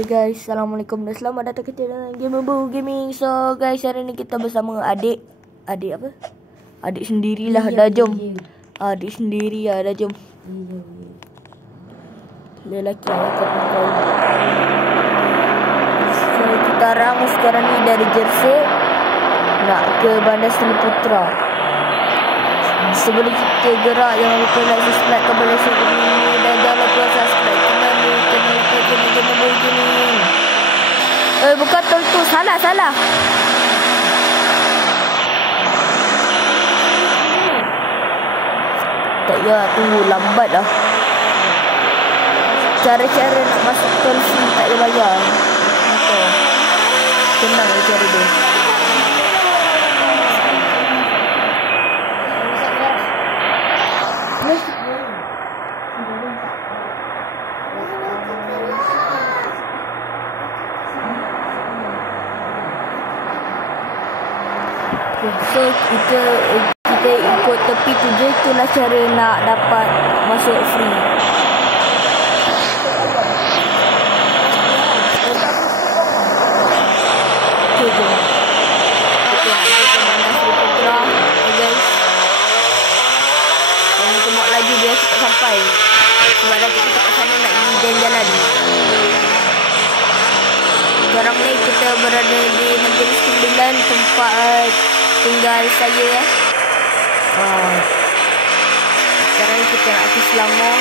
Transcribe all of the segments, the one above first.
Okay guys, Assalamualaikum dan selamat datang ke channel Gamer Boo Gaming. So guys, hari ni kita bersama adik apa? Adik sendirilah, dah jom. Adik sendiri lah, dah jom. Lelaki ayah ke perempuan. So kita orang sekarang ni dari Jersey nak ke Bandar Seri Putra. Sebelum kita gerak, jangan lupa like, subscribe, kembali share video ini dan jangan lupa subscribe channel Gamer Boo Gaming. Bukan tol tu, salah. Tak ya, tunggu lambat lah. Cara-cara nak masuk tol sini tak payah bayar. Okay. Senang je cara dia. So kita ikut tepi tu je, itulah cara nak dapat masuk free. Okay, jom. Kita nak ke Bandar Seri Putra, guys. Jangan tembak laju biar cepat sampai. Sebab nanti kita kat sana nak pergi jalan. Sekarang ni kita berada di Negeri Sembilan, tempat tinggal saya. Sekarang ni kita nak ke Selangor.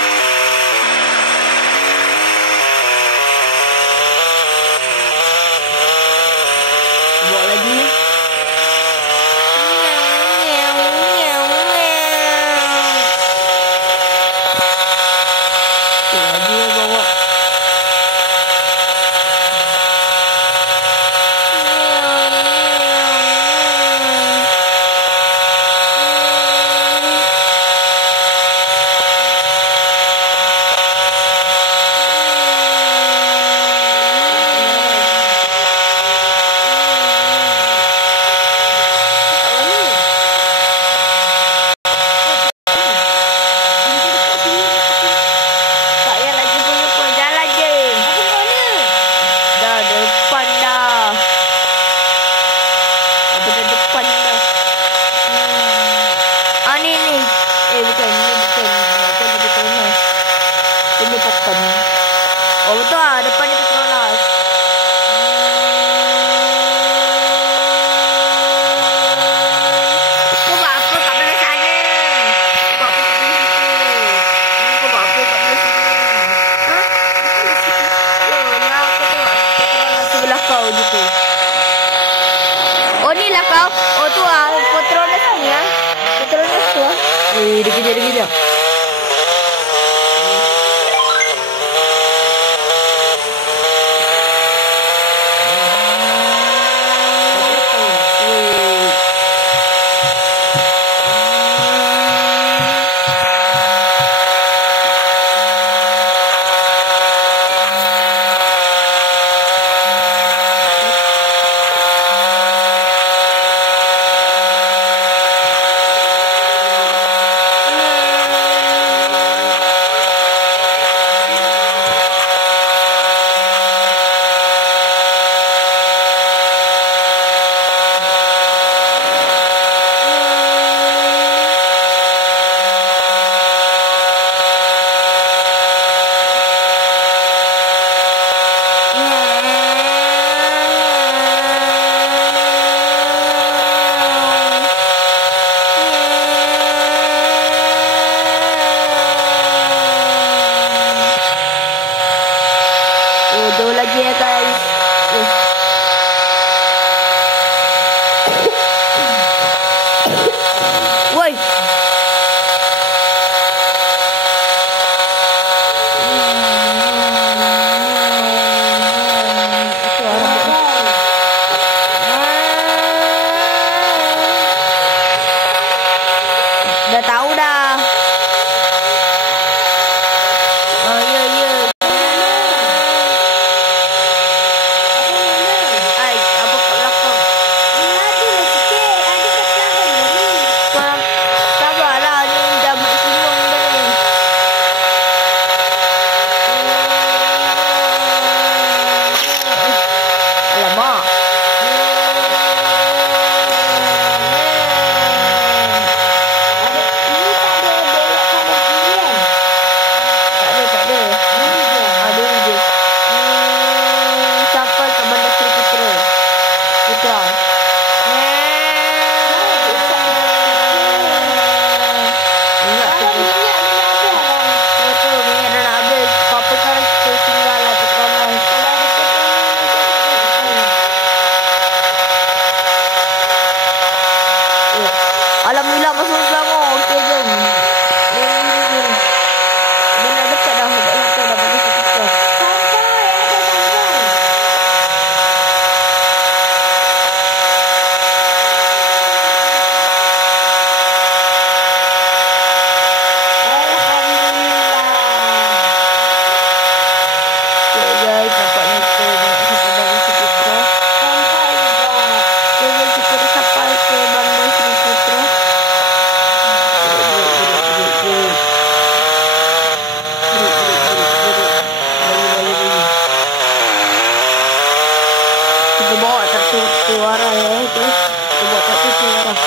Buat lagi. Lagi bawa. Ini papan. Oh betul lah, depannya Petronas. Kau buat apa kat belah sana? Kau buat apa kat belah situ? Kau buat apa kat belah sini? Hah? Yalah, aku tengok Petronas sebelah kau je tu. Oh ni lah kau. Oh tu lah, Petronas ni lah. Petronas tu lah. Dia kejar. Jauh lagi ya guys. Woi. Dah tahu dah. Ya. Kita bawa tak tu arah ya. Kita bawa tak tu arah.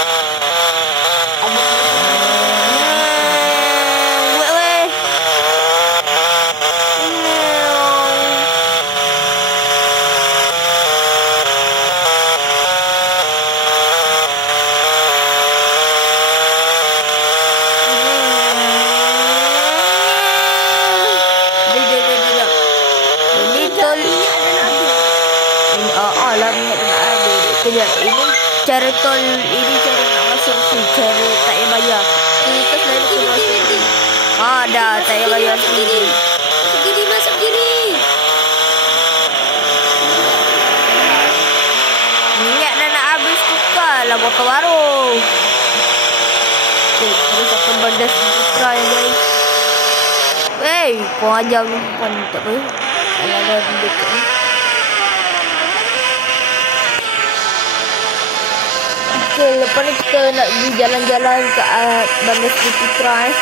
Kejap, ini cara tol, ini cara nak masuk sini, cara tak payah bayar. Kita selalu keluar sini. Dah tak payah bayar sini. Masuk kiri. Minyak dah nak habis, tukar lah botol baru. Okay, terus akan Bandar Putra ya guys. Wey, kau ajar perempuan ni tak apa. Kalau ada dekat ni. Okay, lepas ni kita nak pergi jalan-jalan ke Bandar Putra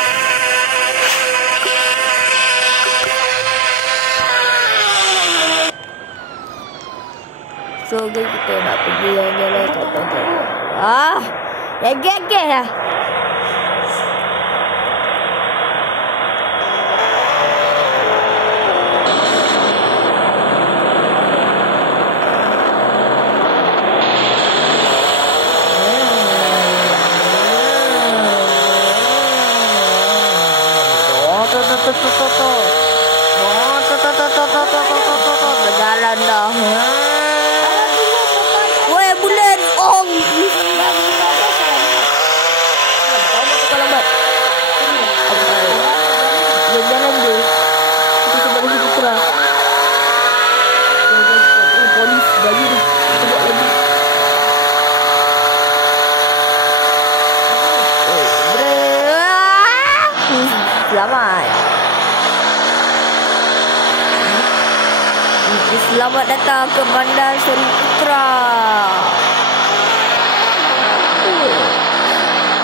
So guys, kita nak pergi jalan-jalan ke Bandar. Gek-gek lah. Berjalan dah. Woi, bulan. Oh. Kau lambat. Berjalan je. Kita balik ke Putra. Polis bagi ni. Kita buat lagi. Selamat. Selamat datang ke Bandar Seri Putra.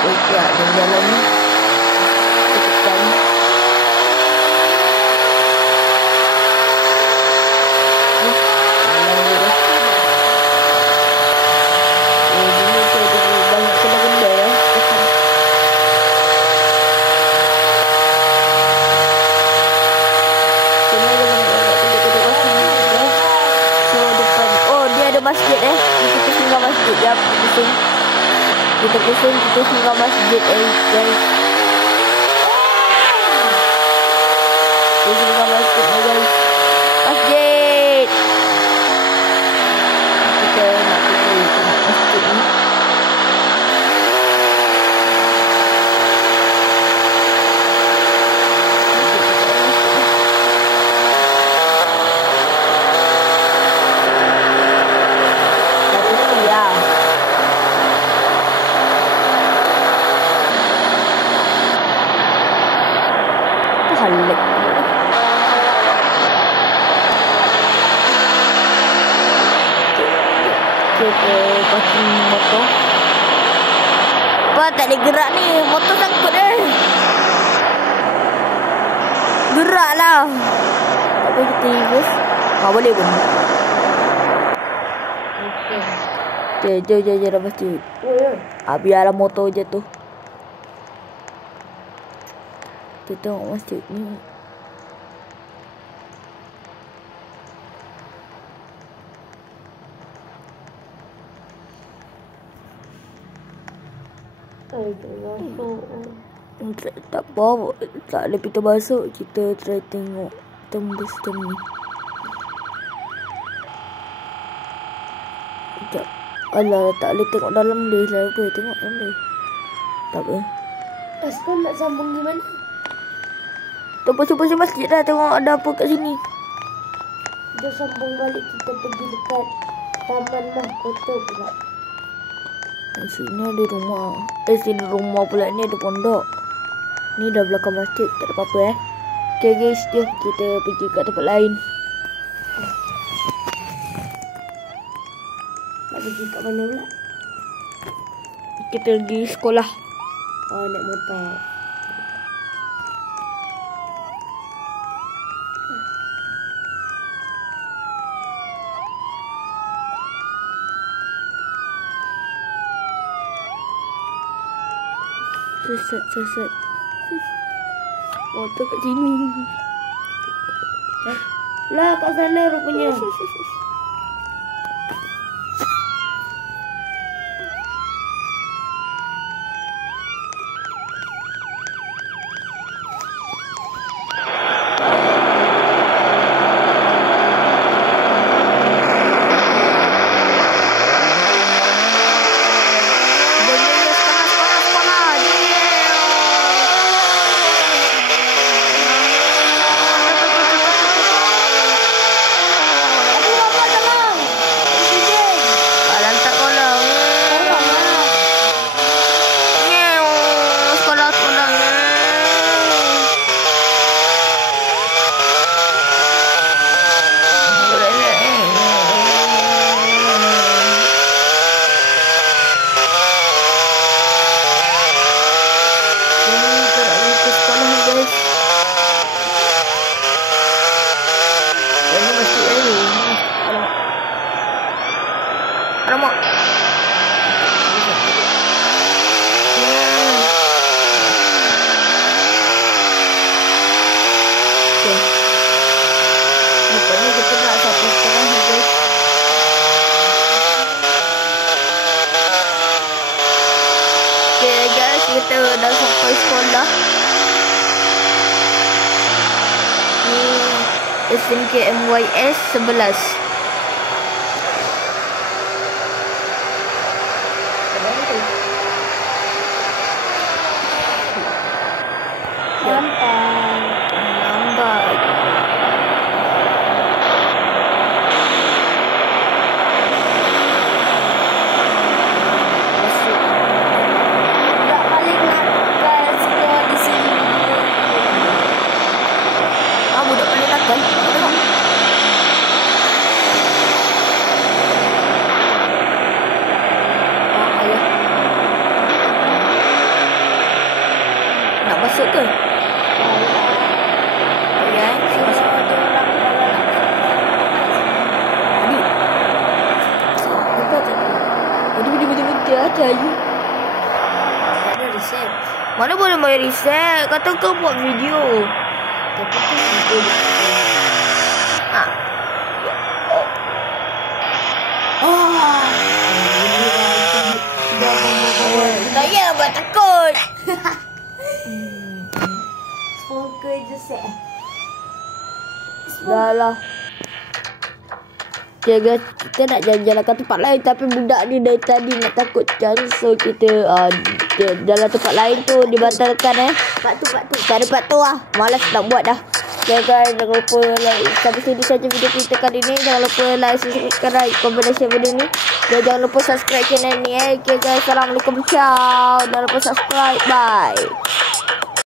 Okey, jalan ni. Tekan. Masjid kita singgah masjid ya, kita singgah masjid guys. Kita singgah masjid guys. Masjid. Kita nak pergi ke masjid ni. Parking motor. Apa tak boleh gerak ni? Motor sangkut Gerak lah. Tak boleh kita reverse. Boleh pun. Okay, jom dah masjid. Biarlah motor jatuh. Kita tengok masjid ni. Tak apa, tak ada pintu masuk. Kita try tengok tembus macam ni. Sekejap. Alah, tak boleh tengok dalam dia lah. Boleh tengok dalam dia. Tak apa. Sekarang nak sambung gimana? Tepuk-tepuk masjid dah. Tengok ada apa kat sini. Kita sambung balik. Kita pergi dekat Taman Mahkota pula. Sini ada rumah. Sini rumah pula. Ni ada pondok. Ni dah belakang masjid. Tak ada apa-apa Okay guys, jom kita pergi kat tempat lain. Nak pergi kat mana pula? Kita pergi sekolah. Naik motor. Sesat. Motor kat sini. Lah kat sana rupanya. Alamak. Okay. Rupanya kita nak sampai sekarang ni guys. Okay guys, kita dah sampai sekolah. Ni SMK MYS 11. Lambat. Masuk. Tak paling nakal sekolah di sini. Budak paling nakal. Tengok. Ayah. Nak masuk ke? Ya, masuk. Adik. Apa tu? Aduh, betul-betul ada you. Ada reset. Mana boleh bayar reset? Kata kau buat video. Tapi tu video dia. Ah. Tak payah buat takut. Semoga je set. Dah lah. Okay guys, kita nak jalan-jalan ke tempat lain. Tapi budak ni dari tadi nak takutkan. So kita jalan tempat lain tu dibatalkan Part tu. Cari part tu lah. Malas nak buat dah. Okay guys, jangan lupa like. Sampai sini saja video kita kali ni. Jangan lupa like, subscribe, komen dan share video ni. Dan jangan lupa subscribe channel ni Okay guys, Assalamualaikum. Ciao. Jangan lupa subscribe. Bye.